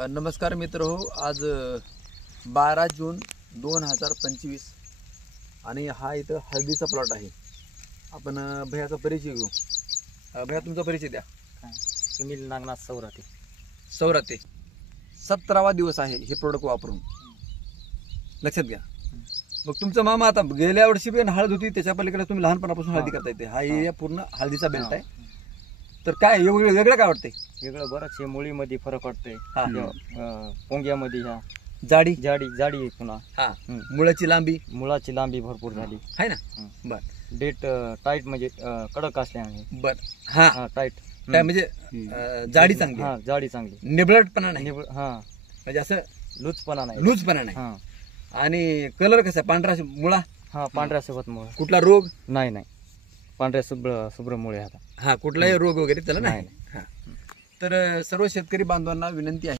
नमस्कार मित्र हो, आज 12 जून 2025 आणि हा इथं हळदीचा प्लॉट आहे. आपण भैयाचा परिचय घेऊ. भैया तुमचा परिचय द्या. सुनील नागनाथ सौराते. सौराते 17वा दिवस आहे हे प्रोडक्ट वापरून, लक्षात घ्या. मग तुमचा मामा आता गेल्या वर्षी पण हळद होती, त्याच्या पलीकडे तुम्ही लहानपणापासून हळदी करता येते. हा एरिया पूर्ण हळदीचा बेल्ट आहे. तर काय वेगळं काय वाटतंय? वेगळं बरंच आहे. मुळीमध्ये फरक वाटतोय, पोंग्यामध्ये ह्या जाडी जाडी आहे. पुन्हा मुळाची लांबी भरपूर झाली आहे ना. बर डेट टाईट म्हणजे कडक असल्याने. बर हा टाईट म्हणजे जाडी चांगली, जाडी चांगली, निबळटपणा नाही, म्हणजे असं लूजपणा नाही. आणि कलर कसा पांढरा मुळा, पांढऱ्या सोबत मुळा. कुठला रोग नाही, पांढऱ्या शुभ्र मुळे आता. कुठलाही रोग वगैरे त्याला नाही. तर सर्व शेतकरी बांधवांना विनंती आहे.